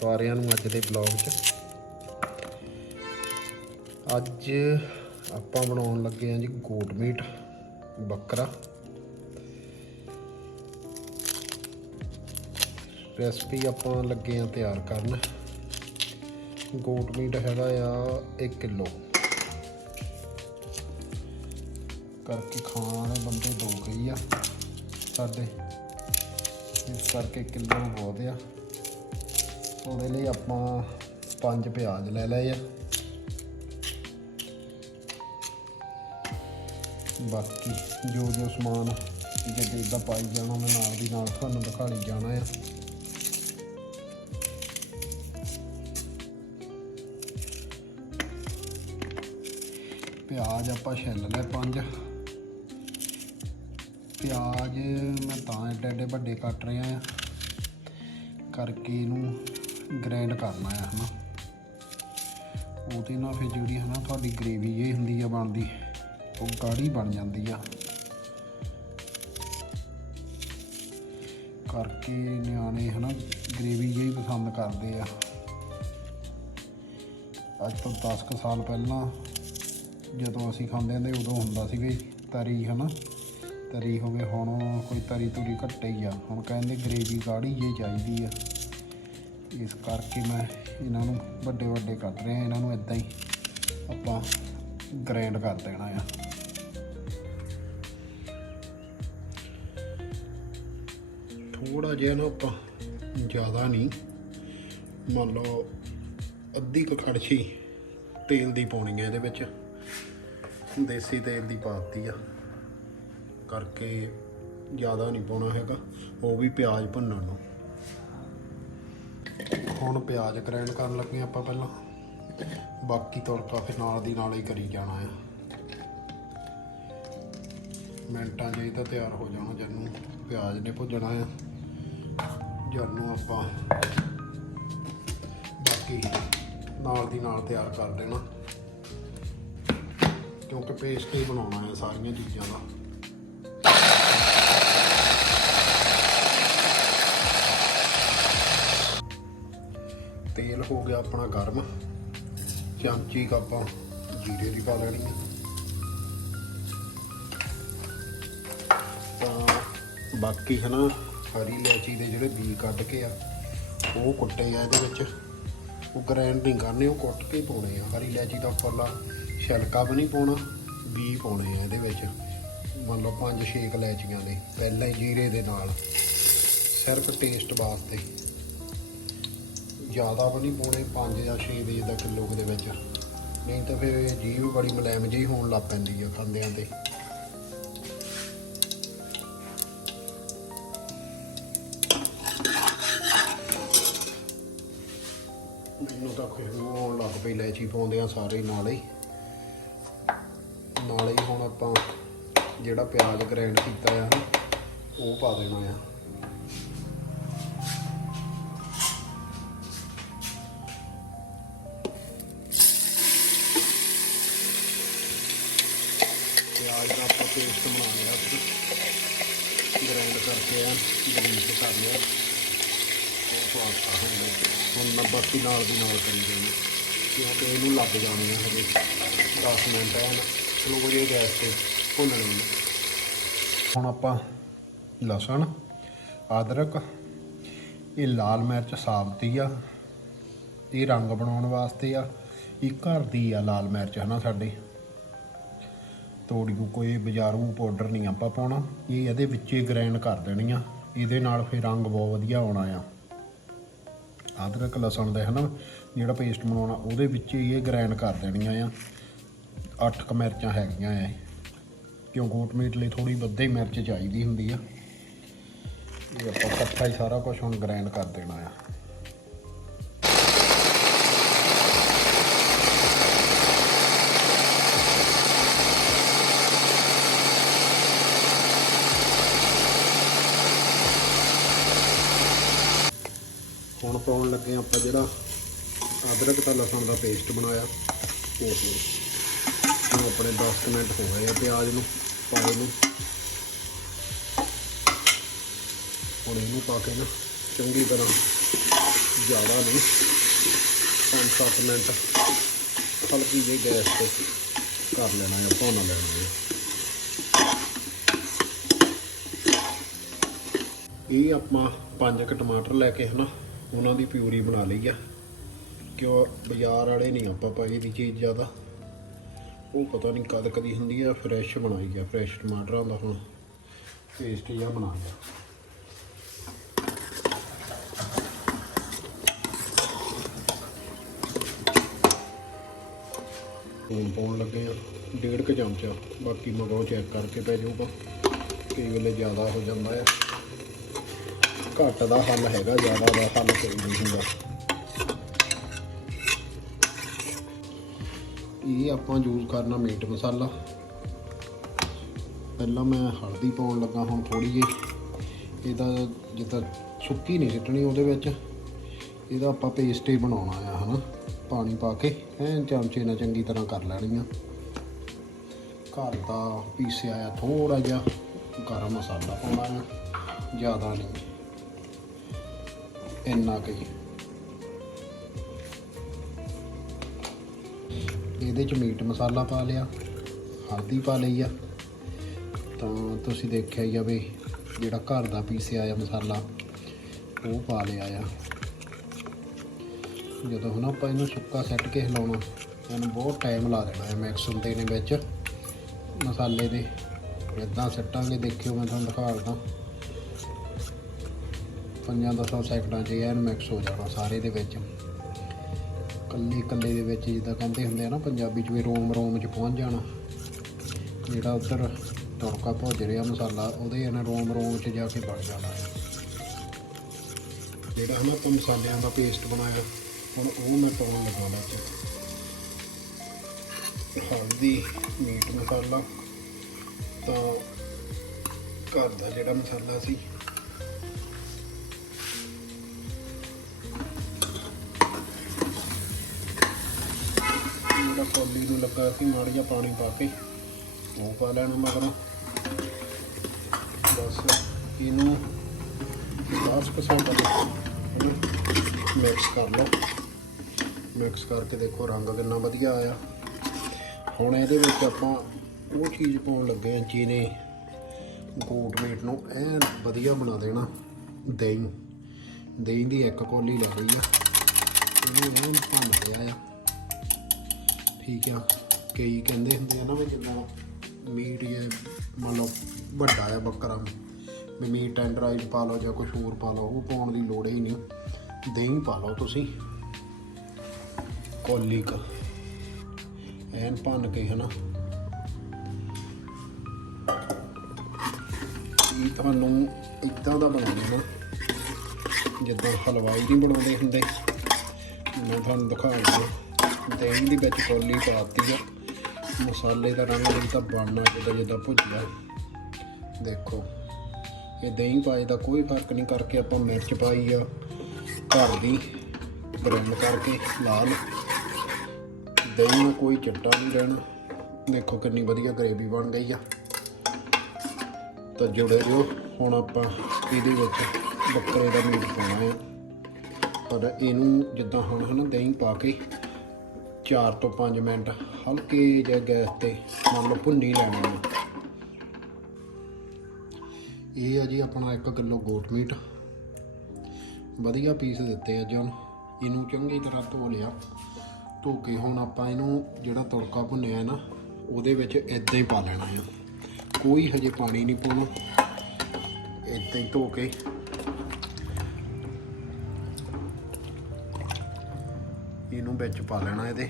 ਸਾਰਿਆਂ ਨੂੰ ਅੱਜ ਦੇ ਬਲੌਗ 'ਚ। ਅੱਜ ਆਪਾਂ ਬਣਾਉਣ ਲੱਗੇ ਹਾਂ ਜੀ ਗੋਟ ਮੀਟ ਬੱਕਰਾ। ਰੈਸਪੀ ਆਪਾਂ ਲੱਗੇ ਹਾਂ ਤਿਆਰ ਕਰਨ। ਗੋਟ ਮੀਟ ਹੈਗਾ ਆ 1 ਕਿਲੋ। ਕਰਕੇ ਖਾਣ ਵਾਲੇ ਬੰਦੇ ਦੋ ਗਈ ਆ। ਸਾਡੇ। ਇਸ ਕਰਕੇ ਕਿਲੋ ਬਹੁਤ ਆ। ਉਹਦੇ ਲਈ ਆਪਾਂ ਪੰਜ ਪਿਆਜ਼ ਲੈ ਲਏ ਆ। ਬਾਕੀ ਜੋ ਜੋ ਸਮਾਨ ਜਿੱਦਾਂ ਜਿੱਦਾਂ ਪਾਈ ਜਾਣਾ ਮੈਂ ਨਾਲ ਦੀ ਨਾਲ ਤੁਹਾਨੂੰ ਦਿਖਾ ਲਈ ਜਾਣਾ ਆ। ਪਿਆਜ਼ ਆਪਾਂ ਛਿੱਲ ਲਏ ਪੰਜ। ਪਿਆਜ਼ ਮੈਂ ਤਾਂ ਐਡੇ ਐਡੇ ਵੱਡੇ ਕੱਟ ਰਿਹਾ ਆ। ਕਰਕੇ ਇਹਨੂੰ ਗ੍ਰਾਈਂਡ ਕਰਨਾ ਆ, ਹਨਾ। ਉਹਦੇ ਨਾਲ ਫਿਰ ਜਿਹੜੀ, ਹਨਾ, ਤੁਹਾਡੀ ਗ੍ਰੇਵੀ ਇਹ ਹੁੰਦੀ ਆ ਬਣਦੀ, ਉਹ ਗਾੜੀ ਬਣ ਜਾਂਦੀ ਆ। ਕਰਕੇ ਨਿਆਣੇ, ਹਨਾ ਗ੍ਰੇਵੀ ਜਿਹੀ ਪਸੰਦ ਕਰਦੇ ਆ। ਅੱਜ ਤੋਂ 10 ਕੁ ਸਾਲ ਪਹਿਲਾਂ ਜਦੋਂ ਅਸੀਂ ਖਾਂਦੇ ਹੁੰਦੇ, ਉਦੋਂ ਹੁੰਦਾ ਸੀ ਵੀ ਤਰੀ, ਹਨਾ। ਤਰੀ ਹੋਵੇ ਹੁਣ ਕੋਈ ਤਰੀ ਤੁਰੀ ਘੱਟ ਹੀ ਆ। ਹੁਣ ਕਹਿੰਦੇ ਗ੍ਰੇਵੀ ਗਾੜੀ ਜੇ ਚਾਹੀਦੀ ਆ। ਇਸ ਕਰਕੇ ਮੈਂ ਇਹਨਾਂ ਨੂੰ ਵੱਡੇ ਵੱਡੇ ਕੱਟ ਰਿਹਾ, ਇਹਨਾਂ ਨੂੰ ਇਦਾਂ ਹੀ ਆਪਾਂ ਗ੍ਰਾਈਂਡ ਕਰ ਦੇਣਾ ਆ। ਥੋੜਾ ਜਿਹਾ ਨਾ ਆਪਾਂ ਜ਼ਿਆਦਾ ਨਹੀਂ, ਮੰਨ ਲਓ ਅੱਧੀ ਕੁ ਕੜਛੀ ਤੇਲ ਦੀ ਪਾਉਣੀ ਹੈ ਇਹਦੇ ਵਿੱਚ, ਦੇਸੀ ਤੇਲ ਦੀ ਪਾਤੀ ਆ, ਕਰਕੇ ਜ਼ਿਆਦਾ ਨਹੀਂ ਪਾਉਣਾ ਹੈਗਾ, ਉਹ ਵੀ ਪਿਆਜ਼ ਭੁੰਨਣ ਨੂੰ। ਹੁਣ ਪਿਆਜ਼ ਗ੍ਰਾਈਂਡ ਕਰਨ ਲੱਗੇ ਆਪਾਂ ਪਹਿਲਾਂ। ਬਾਕੀ ਤੜਕਾ ਫਿਰ ਨਾਲ ਦੀ ਨਾਲ ਹੀ ਕਰੀ ਜਾਣਾ ਆ। ਮਿੰਟਾਂ 'ਚ ਇਹ ਤਾਂ ਤਿਆਰ ਹੋ ਜਾਣਾ ਜਦ ਪਿਆਜ਼ ਨੇ ਭੁੱਜਣਾ ਆ। ਜਦ ਨੂੰ ਆਪਾਂ ਬਾਕੀ ਨਾਲ ਦੀ ਨਾਲ ਤਿਆਰ ਕਰ ਦੇਣਾ। ਕਿਉਂਕਿ ਪੇਸਟ ਹੀ ਬਣਾਉਣਾ ਹੈ ਸਾਰੀਆਂ ਚੀਜ਼ਾਂ ਦਾ। ਤੇਲ ਹੋ ਗਿਆ ਆਪਣਾ ਗਰਮ। ਚਮਚੀ ਕੁ ਆਪਾਂ ਜੀਰੇ ਦੀ ਪਾ ਲੈਣੀ ਹੈ ਤਾਂ ਬਾਕੀ ਹੈ ਨਾ ਹਰੀ ਇਲਾਇਚੀ ਦੇ ਜਿਹੜੇ ਬੀ ਕੱਢ ਕੇ ਆ, ਉਹ ਕੁੱਟੇ ਆ ਇਹਦੇ ਵਿੱਚ। ਉਹ ਗ੍ਰੈਂਡ ਨਹੀਂ ਕਰਨੇ, ਉਹ ਕੁੱਟ ਕੇ ਪਾਉਣੇ ਆ। ਹਰੀ ਇਲਾਇਚੀ ਦਾ ਉੱਪਰਲਾ ਛਿਲਕਾ ਵੀ ਨਹੀਂ ਪਾਉਣਾ, ਬੀ ਪਾਉਣੇ ਆ ਇਹਦੇ ਵਿੱਚ। ਮੰਨ ਲਓ ਪੰਜ ਛੇ ਕੁ ਦੇ, ਪਹਿਲਾਂ ਜੀਰੇ ਦੇ ਨਾਲ। ਸਿਰਫ ਟੇਸਟ ਵਾਸਤੇ। ਜ਼ਿਆਦਾ ਵੀ ਨਹੀਂ ਪਾਉਣੇ 5 ਜਾਂ 6 ਦੇ ਦਾ ਕਿਲੋ ਦੇ ਵਿੱਚ। ਨਹੀਂ ਤਾਂ ਫਿਰ ਇਹ ਜੀਭ ਬੜੀ ਮਲੈਮ ਜਿਹੀ ਹੋਣ ਲੱਗ ਪੈਂਦੀ ਆ ਖਾਂਦਿਆਂ ਤੇ। ਮੈਨੂੰ ਤਾਂ ਖੁਸ਼ਬੂ ਆਉਣ ਲੱਗ ਪਈ, ਇਲਾਇਚੀ ਪਾਉਂਦੇ ਆ ਸਾਰੇ ਨਾਲ ਹੀ। ਨਾਲ ਹੀ ਹੁਣ ਆਪਾਂ ਜਿਹੜਾ ਪਿਆਜ਼ ਗ੍ਰਾਈਂਡ ਕੀਤਾ ਆ ਨਾ ਉਹ ਪਾ ਦੇਣਾ ਆ। ਪਾਤਾ ਹੁਣ ਹੁਣ ਮੈਂ ਬਾਕੀ ਨਾਲ ਦੀ ਨਾਲ ਕਰੀ ਜਾਣੀ ਕਿਉਂਕਿ ਇਹਨੂੰ ਲੱਗ ਜਾਣੀ ਹੈ ਹਜੇ। 10 ਮਿੰਟ ਹੈ ਸਲੋ ਜਿਹੇ ਗੈਸ ਤੇ ਭੁੰਨਣੀ ਹੈ ਹੁਣ ਆਪਾਂ ਲਸਣ, ਅਦਰਕ, ਇਹ ਲਾਲ ਮਿਰਚ ਸਾਬਤੀ ਆ। ਇਹ ਰੰਗ ਬਣਾਉਣ ਵਾਸਤੇ ਆ। ਇਹ ਘਰ ਦੀ ਆ ਲਾਲ ਮਿਰਚ, ਹਨਾ ਸਾਡੇ? ਤੋੜੀਓ ਕੋਈ ਬਾਜ਼ਾਰੂ ਪਾਊਡਰ ਨਹੀਂ ਆਪਾਂ ਪਾਉਣਾ। ਇਹ ਇਹਦੇ ਵਿੱਚ ਹੀ ਗ੍ਰਾਈਂਡ ਕਰ ਦੇਣੀ ਆ। ਇਹਦੇ ਨਾਲ ਫਿਰ ਰੰਗ ਬਹੁਤ ਵਧੀਆ ਆਉਣਾ ਆ। ਅਦਰਕ, ਲਸਣ ਦਾ, ਹਨਾ, ਜਿਹੜਾ ਪੇਸਟ ਬਣਾਉਣਾ, ਉਹਦੇ ਵਿੱਚ ਹੀ ਇਹ ਗ੍ਰਾਈਂਡ ਕਰ ਦੇਣੀਆਂ ਆ। ਅੱਠ ਕ ਮਿਰਚਾਂ ਹੈਗੀਆਂ ਆ ਇਹ। ਕਿਉਂ ਗੋਟ ਮੀਟ ਲਈ ਥੋੜੀ ਵੱਧੇ ਹੀ ਮਿਰਚ ਚਾਹੀਦੀ ਹੁੰਦੀ ਆ। ਇਹ ਆਪਾਂ ਇਕੱਠਾ ਹੀ ਸਾਰਾ ਕੁਝ ਹੁਣ ਗ੍ਰਾਈਂਡ ਕਰ ਦੇਣਾ ਆ। ਪਾਉਣ ਲੱਗੇ ਹਾਂ ਆਪਾਂ ਜਿਹੜਾ ਅਦਰਕ ਤਾਂ ਲਸਣ ਦਾ ਪੇਸਟ ਬਣਾਇਆ। ਉਸ ਨੂੰ। ਆਪਣੇ 10 ਕੁ ਮਿੰਟ ਹੋ ਗਏ ਆ ਪਿਆਜ਼ ਨੂੰ ਪਾਏ ਨੂੰ। ਹੁਣ ਇਹਨੂੰ ਪਾ ਕੇ ਨਾ ਚੰਗੀ ਤਰ੍ਹਾਂ ਜ਼ਿਆਦਾ ਨਹੀਂ 5-7 ਮਿੰਟ ਹਲਕੀ ਜਿਹੀ ਗੈਸ ਤੇ ਕਰ ਲੈਣਾ ਹੈ ਭੁੰਨ ਲੈਣਾ ਹੈ। ਇਹ ਆਪਾਂ ਪੰਜ ਕ ਟਮਾਟਰ ਲੈ ਕੇ ਹਨਾ ਉਹਨਾਂ ਦੀ ਪਿਊਰੀ ਬਣਾ ਲਈ ਆ। ਕਿਉਂ ਬਾਜ਼ਾਰ ਵਾਲੇ ਨਹੀਂ ਆਪਾਂ ਪਾਈ ਦੀ ਚੀਜ਼ ਜ਼ਿਆਦਾ। ਉਹ ਪਤਾ ਨਹੀਂ ਕਦ ਕਦੀ ਹੁੰਦੀ ਆ ਫਰੈਸ਼ ਬਣਾਈ ਆ ਫਰੈਸ਼ ਟਮਾਟਰਾਂ ਦਾ ਹੁਣ ਪੇਸਟ ਜਿਹਾ ਬਣਾ ਲਿਆ। ਹੁਣ ਪਾਉਣ ਲੱਗੇ ਆ ਡੇਢ ਕੁ ਚਮਚਾ, ਬਾਕੀ ਮਗਰੋਂ ਚੈੱਕ ਕਰਕੇ ਪੈ ਜਾਊਗਾ, ਕਈ ਵੇਲੇ ਜ਼ਿਆਦਾ ਹੋ ਜਾਂਦਾ ਹੈ ਘੱਟ ਦਾ ਹੱਲ ਹੈਗਾ, ਜ਼ਿਆਦਾ ਦਾ ਹੱਲ ਕੋਈ ਨਹੀਂ ਹੁੰਦਾ। ਇਹ ਆਪਾਂ ਯੂਜ਼ ਕਰਨਾ ਮੀਟ ਮਸਾਲਾ। ਪਹਿਲਾਂ ਮੈਂ ਹਲਦੀ ਪਾਉਣ ਲੱਗਾ, ਹੁਣ ਥੋੜੀ ਜਿਹੀ। ਇਹਦਾ ਜਿੱਦਾਂ ਸੁੱਕੀ ਨਹੀਂ ਸਿੱਟਣੀ ਉਹਦੇ ਵਿੱਚ। ਇਹਦਾ ਆਪਾਂ ਪੇਸਟ ਹੀ ਬਣਾਉਣਾ ਆ, ਹਨਾ। ਪਾਣੀ ਪਾ ਕੇ, ਐਂ ਚਮਚੇ ਨਾਲ ਚੰਗੀ ਤਰ੍ਹਾਂ ਕਰ ਲੈਣੀ ਆ ਘਰ ਦਾ ਪੀਸਿਆ ਆ ਥੋੜਾ ਜਿਹਾ, ਗਰਮ ਮਸਾਲਾ ਪਾਉਣਾ ਆ, ਜ਼ਿਆਦਾ ਨਹੀਂ। ਇੰਨਾ ਕੁ ਇਹਦੇ ਚ ਮੀਟ ਮਸਾਲਾ ਪਾ ਲਿਆ, ਹਲਦੀ ਪਾ ਲਈ ਆ। ਤਾਂ ਤੁਸੀਂ ਦੇਖਿਆ ਹੀ ਆ ਵੀ ਜਿਹੜਾ ਘਰ ਦਾ ਪੀਸਿਆ ਆ ਮਸਾਲਾ, ਉਹ ਪਾ ਲਿਆ ਆ। ਜਦੋਂ ਹੁਣ ਆਪਾਂ ਇਹਨੂੰ ਸੁੱਕਾ ਸੈੱਟ ਕੇ ਹਿਲਾਉਣਾ, ਇਹਨੂੰ ਬਹੁਤ ਟਾਈਮ ਲਾ ਦੇਣਾ ਹੈ ਮਿਕਸ ਹੁੰਦੇ ਨੇ ਵਿੱਚ। ਮਸਾਲੇ ਦੇ ਇਦਾਂ ਸੱਟਾਂਗੇ, ਦੇਖਿਓ ਮੈਂ ਤੁਹਾਨੂੰ ਦਿਖਾ ਦਿੰਦਾ। ਪੰਜਾਂ ਦਸਾਂ ਸੈਕਿੰਡਾਂ 'ਚ ਐਨ ਮਿਕਸ ਹੋ ਜਾਣਾ ਸਾਰੇ ਦੇ ਵਿੱਚ। ਕੱਲੇ ਕੱਲੇ ਦੇ ਵਿੱਚ ਜਿੱਦਾਂ ਕਹਿੰਦੇ ਹੁੰਦੇ ਆ ਨਾ, ਪੰਜਾਬੀ 'ਚ ਵੀ ਰੋਮ ਰੋਮ 'ਚ ਪਹੁੰਚ ਜਾਣਾ। ਜਿਹੜਾ ਉੱਧਰ ਤੜਕਾ ਭੁੱਜ ਰਿਹਾ ਮਸਾਲਾ, ਉਹਦੇ ਇਹਨਾਂ ਰੋਮ ਰੋਮ 'ਚ ਜਾ ਕੇ ਬਣ ਜਾਣਾ ਹੈ। ਜਿਹੜਾ ਹਨਾ ਆਪਾਂ ਮਸਾਲਿਆਂ ਦਾ ਪੇਸਟ ਬਣਾਇਆ, ਹੁਣ ਉਹ ਮੈਂ ਪਾਉਣ ਲੱਗਾ ਵਿੱਚ। ਹਲਦੀ, ਮੀਟ ਮਸਾਲਾ, ਤਾਂ ਘਰ ਦਾ ਜਿਹੜਾ ਮਸਾਲਾ ਸੀ ਕੌਲੀ ਨੂੰ ਲੱਗਾ ਕਿ ਮਾੜਾ ਜਿਹਾ ਪਾਣੀ ਪਾ ਕੇ ਉਹ ਪਾ ਲੈਣਾ ਮਗਰੋਂ। ਬਸ ਇਹਨੂੰ 10% ਮਿਕਸ ਕਰ ਲਓ। ਮਿਕਸ ਕਰਕੇ ਦੇਖੋ ਰੰਗ ਕਿੰਨਾ ਵਧੀਆ ਆਇਆ। ਹੁਣ ਇਹਦੇ ਵਿੱਚ ਆਪਾਂ ਉਹ ਚੀਜ਼ ਪਾਉਣ ਲੱਗੇ ਆ ਜਿਹਨੇ ਗੋਟ ਮੀਟ ਨੂੰ ਐਨ ਵਧੀਆ ਬਣਾ ਦੇਣਾ, ਦਹੀਂ। ਦਹੀਂ ਦੀ ਇੱਕ ਕੋਲੀ ਲੈ ਲਈ ਆ। ਇਹਨੂੰ ਐਨ ਭੰਨ ਲਿਆ ਆ। ਠੀਕ ਆ। ਕਈ ਕਹਿੰਦੇ ਹੁੰਦੇ ਆ ਨਾ ਵੀ ਜਿੱਦਾਂ ਮੀਟ ਇਹ ਮੰਨ ਲਓ ਵੱਡਾ ਆ ਬੱਕਰਾ, ਵੀ ਮੀਟ ਟੈਂਡਰਾਈਜ਼ ਪਾ ਲਓ ਜਾਂ ਕੁਝ ਹੋਰ ਪਾ ਲਓ, ਉਹ ਪਾਉਣ ਦੀ ਲੋੜ ਹੀ ਨਹੀਂ। ਦਹੀਂ ਪਾ ਲਓ ਤੁਸੀਂ। ਕੋਲੀ ਕ। ਐਨ ਭੰਨ ਕੇ, ਹਨਾ। ਇਹ ਤੁਹਾਨੂੰ ਇਦਾਂ ਦਾ ਬਣਾਉਣਾ ਨਾ, ਜਿੱਦਾਂ ਹਲਵਾਈ ਨਹੀਂ ਬਣਾਉਂਦੇ ਹੁੰਦੇ। ਮੈਂ ਤੁਹਾਨੂੰ ਦਿਖਾਉਂਦਾ। ਦਹੀਂ ਦੇ ਵਿੱਚ ਕੋਲੀ ਪਾਤੀ ਆ। ਮਸਾਲੇ ਦਾ ਰੰਗ ਵੀ ਬਣਨਾ ਜਿੱਦਾਂ ਜਿੱਦਾਂ ਭੁੱਜਦਾ। ਦੇਖੋ, ਇਹ ਦਹੀਂ ਪਾਏ ਦਾ ਕੋਈ ਫ਼ਰਕ ਨਹੀਂ ਕਰਕੇ ਆਪਾਂ ਮਿਰਚ ਪਾਈ ਆ। ਘਰ ਦੀ ਗਰਮ ਕਰਕੇ ਲਾਲ। ਦਹੀਂ ਨੂੰ ਕੋਈ ਚਿੱਟਾ ਨਹੀਂ ਰਹਿਣਾ। ਦੇਖੋ ਕਿੰਨੀ ਵਧੀਆ ਗਰੇਵੀ ਬਣ ਗਈ ਆ। ਤਾਂ ਜੁੜੇ ਰਹੋ। ਹੁਣ ਆਪਾਂ ਇਹਦੇ ਵਿੱਚ ਬੱਕਰੇ ਦਾ ਮੀਟ ਪਾਉਣਾ ਹੈ ਪਰ ਇਹਨੂੰ ਜਿੱਦਾਂ ਹੁਣ ਹਨਾ ਦਹੀਂ ਪਾ ਕੇ 4 ਤੋਂ 5 ਮਿੰਟ ਹਲਕੇ ਜਿਹੇ ਗੈਸ ਤੇ ਮੰਨ ਲਓ ਭੁੰਨੀ ਲੈਣੀ ਹੈ ਇਹ ਆ ਜੀ ਆਪਣਾ 1 ਕਿਲੋ ਗੋਟ ਮੀਟ ਵਧੀਆ ਪੀਸ ਦਿੱਤੇ ਅੱਜ ਹੁਣ। ਇਹਨੂੰ ਚੰਗੀ ਤਰ੍ਹਾਂ ਧੋ ਲਿਆ। ਧੋ ਕੇ ਹੁਣ ਆਪਾਂ ਇਹਨੂੰ ਜਿਹੜਾ ਤੜਕਾ ਭੁੰਨਿਆ ਨਾ, ਉਹਦੇ ਵਿੱਚ ਇਦਾਂ ਹੀ ਪਾ ਲੈਣਾ ਆ। ਕੋਈ ਹਜੇ ਪਾਣੀ ਨਹੀਂ ਪਾਉਣਾ। ਇਦਾਂ ਹੀ ਧੋ ਕੇ ਇਹਨੂੰ ਵਿੱਚ ਪਾ ਲੈਣਾ ਇਹਦੇ।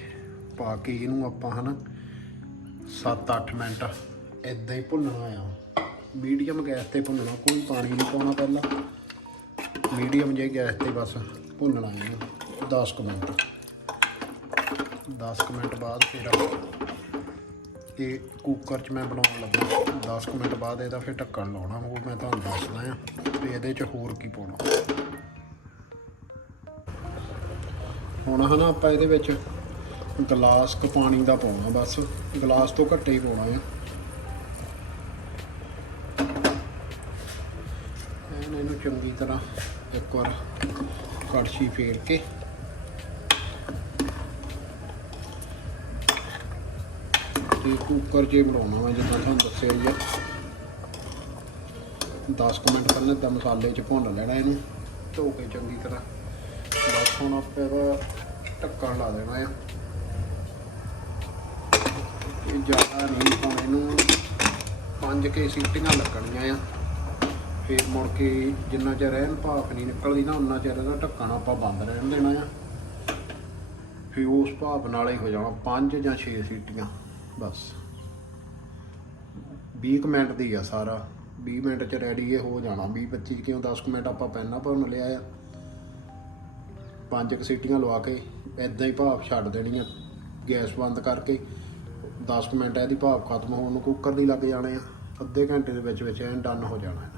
ਪਾ ਕੇ ਇਹਨੂੰ ਆਪਾਂ ਹਨਾ 7-8 ਮਿੰਟ ਇਦਾਂ ਹੀ ਭੁੰਨਣਾ ਆ। ਮੀਡੀਅਮ ਗੈਸ ਤੇ ਭੁੰਨਣਾ, ਕੋਈ ਪਾਣੀ ਨਹੀਂ ਪਾਉਣਾ ਪਹਿਲਾਂ। ਮੀਡੀਅਮ ਜੇ ਗੈਸ ਤੇ ਬਸ ਭੁੰਨਣਾ ਇਹਨੂੰ 10 ਕੁ ਮਿੰਟ। 10 ਕੁ ਮਿੰਟ ਬਾਅਦ ਫਿਰ ਇਹ ਕੁੱਕਰ 'ਚ ਮੈਂ ਬਣਾਉਣ ਲੱਗਾ 10 ਕੁ ਮਿੰਟ ਬਾਅਦ ਇਹਦਾ ਫਿਰ ਢੱਕਣ ਲਾਉਣਾ, ਉਹ ਮੈਂ ਤੁਹਾਨੂੰ ਦੱਸਦਾ ਆ ਤੇ ਇਹਦੇ 'ਚ ਹੋਰ ਕੀ ਪਾਉਣਾ। ਹੁਣ ਹਨਾ ਆਪਾਂ ਇਹਦੇ ਵਿੱਚ ਗਲਾਸ ਕ ਪਾਣੀ ਦਾ ਪਾਉਣਾ ਬਸ, ਗਲਾਸ ਤੋਂ ਘੱਟੇ ਹੀ ਪਾਉਣਾ ਆ। ਇਹਨੂੰ ਚੰਗੀ ਤਰ੍ਹਾਂ ਇੱਕ ਵਾਰ ਕੜਛੀ ਫੇਰ ਕੇ। ਤੇ ਕੁੱਕਰ 'ਚ ਬਣਾਉਣਾ ਵਾ, ਜਿੱਦਾਂ ਤੁਹਾਨੂੰ ਦੱਸਿਆ ਹੀ ਆ। 10 ਕੁ ਮਿੰਟ ਪਹਿਲਾਂ ਤਾਂ ਮਸਾਲੇ 'ਚ ਭੁੰਨ ਲੈਣਾ ਇਹਨੂੰ, ਧੋ ਕੇ ਚੰਗੀ ਤਰ੍ਹਾਂ। ਬਸ ਹੁਣ ਆਪਾਂ ਇਹਦਾ ਢੱਕਣ ਲਾ ਦੇਣਾ ਆ। ਇਹ ਜ਼ਿਆਦਾ ਨਹੀਂ ਹੁਣ ਇਹਨੂੰ ਪੰਜ ਕੇ ਸੀਟੀਆਂ ਲੱਗਣੀਆਂ ਆ। ਫਿਰ ਮੁੜ ਕੇ ਜਿੰਨਾ ਚਿਰ ਰਹਿਣ ਭਾਫ ਨਹੀਂ ਨਿਕਲਦੀ ਨਾ, ਉਨਾ ਚਿਰ ਇਹਦਾ ਢੱਕਣ ਆਪਾਂ ਬੰਦ ਰਹਿਣ ਦੇਣਾ ਆ। ਫਿਰ ਉਸ ਭਾਫ ਨਾਲ ਹੀ ਹੋ ਜਾਣਾ ਪੰਜ ਜਾਂ 6 ਸੀਟੀਆਂ, ਬਸ। 20 ਕੁ ਮਿੰਟ ਦੀ ਆ ਸਾਰਾ। 20 ਮਿੰਟ ਚ ਰੈਡੀ ਇਹ ਹੋ ਜਾਣਾ। 20 25 ਕਿਉਂ 10 ਕੁ ਮਿੰਟ ਆਪਾਂ ਪਹਿਲਾਂ ਭਰਨ ਲਿਆ ਆ। ਪੰਜ ਕੁ ਸੀਟੀਆਂ ਲਵਾ ਕੇ ਇਦਾਂ ਹੀ ਭਾਫ ਛੱਡ ਦੇਣੀ ਆ ਗੈਸ ਬੰਦ ਕਰਕੇ। 10 ਕੁ ਮਿੰਟ ਇਹਦੀ ਭਾਫ ਖਤਮ ਹੋਣ ਨੂੰ ਕੁੱਕਰ ਦੀ ਲੱਗ ਜਾਣੇ ਆ। ਅੱਧੇ ਘੰਟੇ ਦੇ ਵਿੱਚ ਵਿੱਚ ਐਨ ਡਨ ਹੋ ਜਾਣਾ